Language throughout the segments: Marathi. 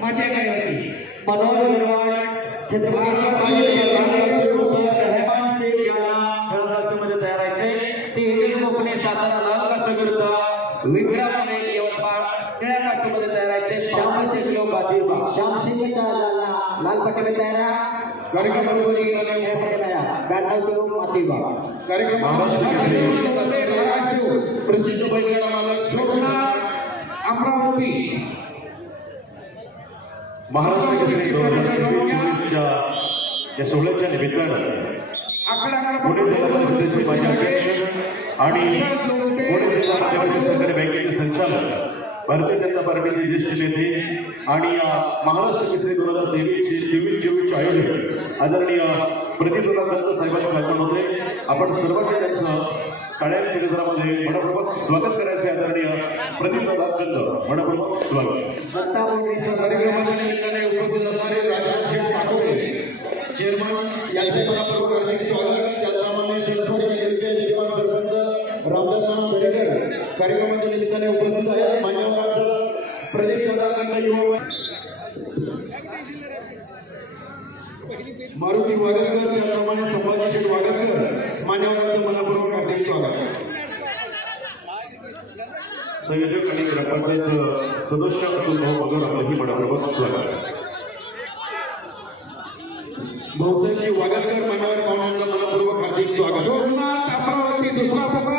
माझ्या गावाची मनोज गिरवाड रहमान शेख यांना खेळराष्ट्रमध्ये तयार आहे. तेजस कोकणे सातारा लाल राष्ट्र विरुद्ध विक्रम अने यवतमाळ निळ्या राष्ट्रमध्ये तयार आहे. श्याम शेख लोक श्याम सिंगचा लाल लाल पट्टे में तैरा कार्यक्रम पट्टे में आया बैठा तो मातीबा कार्यक्रम प्रसिद्ध बैलगाडा मालक अमरावती. महाराष्ट्र केसरी दोन हजार चोवीसच्या या सोहळ्याच्या निमित्तानं पुणे जिल्हा परिषदेचे माजी अध्यक्ष आणि पुणे जिल्हा मध्यवर्ती सहकारी बँकेचे संचालक भारतीय जनता पार्टीचे ज्येष्ठ नेते आणि महाराष्ट्र केसरी दोन हजार तेवीसचे तेवीस चोवीसचे आयोजक आदरणीय प्रतिभा दत्त साहेबांचे आगमन होते. आपण सर्वांनी त्यांचं काळ्या क्षेत्रामध्ये मनपूर्वक स्वागत करायचे आदरणीय प्रतिभा दत्त मनपूर्वक स्वागत कार्यक्रमाच्या निमित्ताने उपस्थित असणारे राजन साठवले चेअरमन यांचे मनापूर्वक हार्दिक स्वागत त्याचप्रमाणे सरस्वती नगरचे विद्यमान सरपंच दरेकर कार्यक्रमाच्या निमित्ताने उपस्थित आहेत मान्यवरांचं प्रदीप सदाकांचा युवा मारुती वागसकर त्याचप्रमाणे संभाजी शेठ वागसकर मान्यवरांचं मनापूर्वक हार्दिक स्वागत. संयोजक आणि ग्रामपंचायत सदस्य अतुल भाऊ पगार आपलं ही मनपूर्वक स्वागत बहुसंख्य वागसकर मान्यवर पाहुण्यांचा मनपूर्वक हार्दिक स्वागत. दुसरा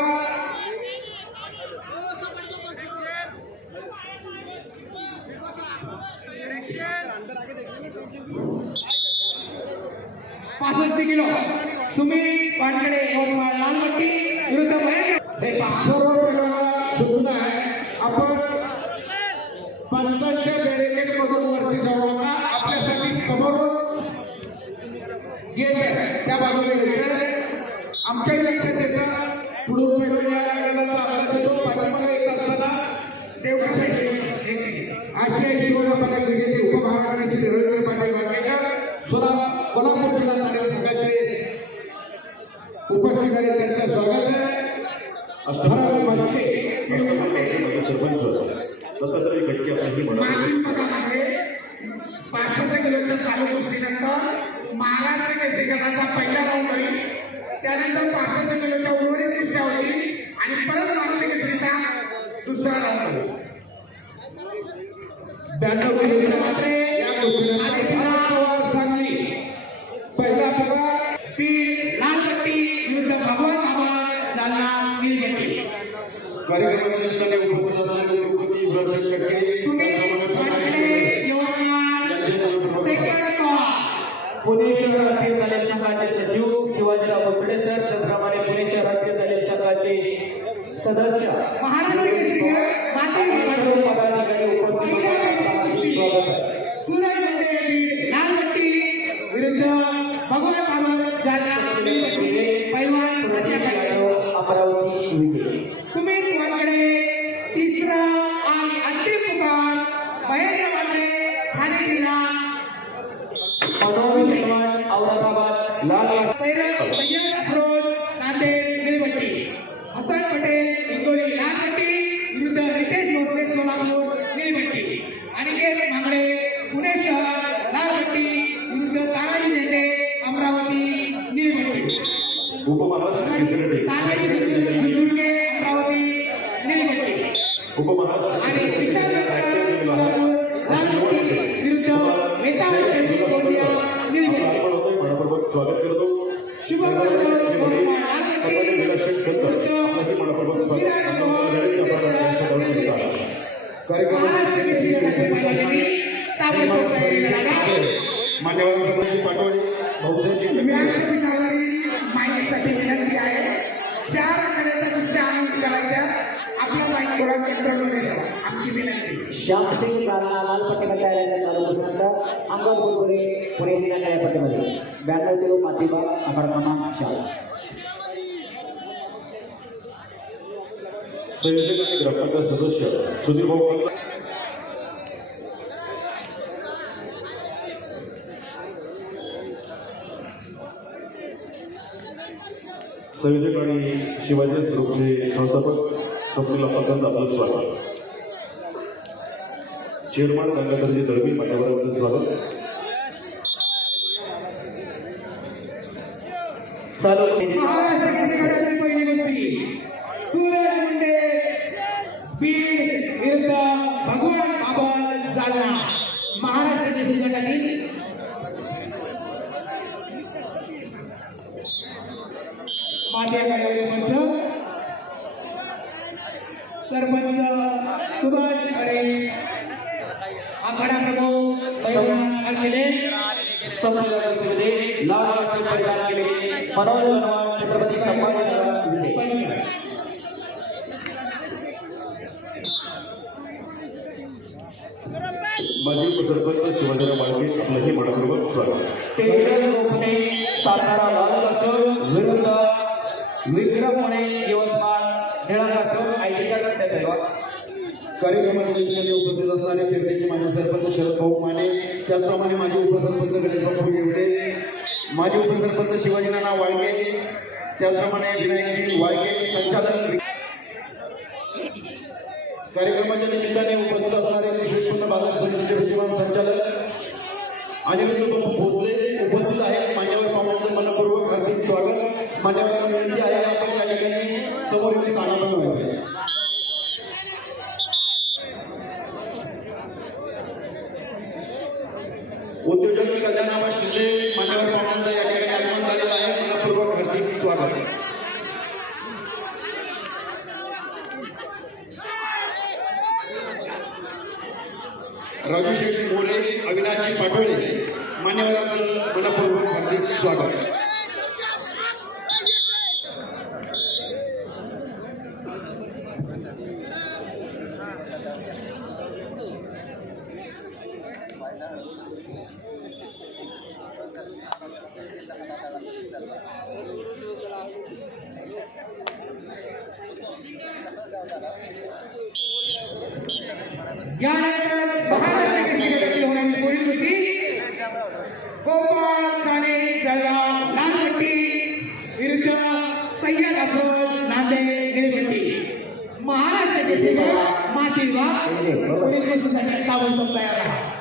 आमच्याही लक्षात येतं पुढून वेगळं यायला येत असताना देवकासाठी आशियाई शिवरापाला क्रिकेटचे उपमहाराष्ट्राचे रवींद्र पाटील वाटलेकर सोला कोल्हापूर जिल्हा तालुका संघाचे उपस्थित त्यांचं स्वागत आहे. हरावे मस्के सरपंच दत्तात्रय खटके आपलंही पाचशे किलोच्या चालू गोष्टीनंतर महाराष्ट्र केसरी गटाचा पहिला राऊंड होईल. त्यानंतर पाचशे किलोच्या उर्वरित कुस्त्या होतील आणि परत महाराष्ट्र केसरीचा दुसरा होईल ब्याण्णव किलोच्या मात्रे. या कुस्तीनंतर भारत सांगली. पहिला पगार ती लाल पट्टी विरुद्ध भगवान बाबा जालना निलगट्टी कार्यक्रमाच्या पुणे शहर राष्ट्रीय तालीम संघाचे सचिव शिवाजीराव बोकडे सर त्याचप्रमाणे पुणे शहर राष्ट्रीय तालीम संघाचे सदस्य विरुद्ध भगवान बाबा निलपट्टी पैलवान अमरावती Lala. स्वागत करतो. मान्यवरांची पाठवणी बहुसंख्य विनंती आहे चार आकड्याच्या दृष्ट्या अनाऊन्स करायच्या आपल्या माईक कंट्रोलमध्ये ठेवा आमची विनंती श्याम सिंग जालना लाल पट्टे में तैरा चालू कुस्तीनंतर अंगद बुलबुले पुणे जिल्हा या पट्टीमध्ये. ब्याण्णव किलो मातीबा अमरनामा श्याम संयोजक आणि ग्रामपंचायत सदस्य सुधीर भाऊ संयोजक आणि शिवाजी ग्रुपचे संस्थापक. स्वप्नील पसंत आपलं स्वागत. चेअरमन गंगाधरजी दळवी मान्यवरांचं स्वागत. चालू. महाराष्ट्र केसरी गटाची पहिली कुस्ती सूरज मुंडे बीड विरुद्ध भगवान बाबा जालना महाराष्ट्र केसरी गटातील माती आघाडीवरील मंच सरपंच सुभाष खरे. आखाडा प्रमुख खालकेले संमेलनामध्ये लाल परिधान केले. मनोज छत्रपती माजी उपसरपंच शिवाजीराव माळके आपलंही मनपूर्वक स्वागत. सातारा लाल विरुद्ध विक्रम कार्यक्रमाच्या ठिकाणी उपस्थित असणारे फिरण्याचे माझे सरपंच शरद भाऊ माने त्याचप्रमाणे माझे उपसरपंच गणेश बापू येवले माजी उपसरपंच शिवाजी नाना वाळके त्याचप्रमाणे विनायकजी वाळके संचालक कार्यक्रमाच्या निमित्ताने उपस्थित असणारे कृषी उत्पन्न बाजार समितीचे विद्यमान संचालक अनिरुद्ध बाबू भोसले उपस्थित आहेत. मान्यवर पाहुण्यांचं मनपूर्वक हार्दिक स्वागत. मान्यवरांना विनंती आहे आपण या ठिकाणी समोर येऊन स्थानापन्न व्हायचं उद्योजक कल्याणामा शिंदे मान्यवर पाहुण्यांचं या ठिकाणी आगमन झालेलं आहे मनपूर्वक हार्दिक स्वागत. राजू शेठ मोरे अविनाशजी पाटोळे मान्यवरांचं मनपूर्वक हार्दिक स्वागत. यानंतर महाराष्ट्र केसरी गटातील होणारी पुढील कुस्ती गोपाळ ठाणे जळगाव लालपट्टी विरुद्ध सय्यद अफरोज नांदेड निळपट्टी महाराष्ट्र केसरी गट माती पुढील ताबडतोब तयार राहा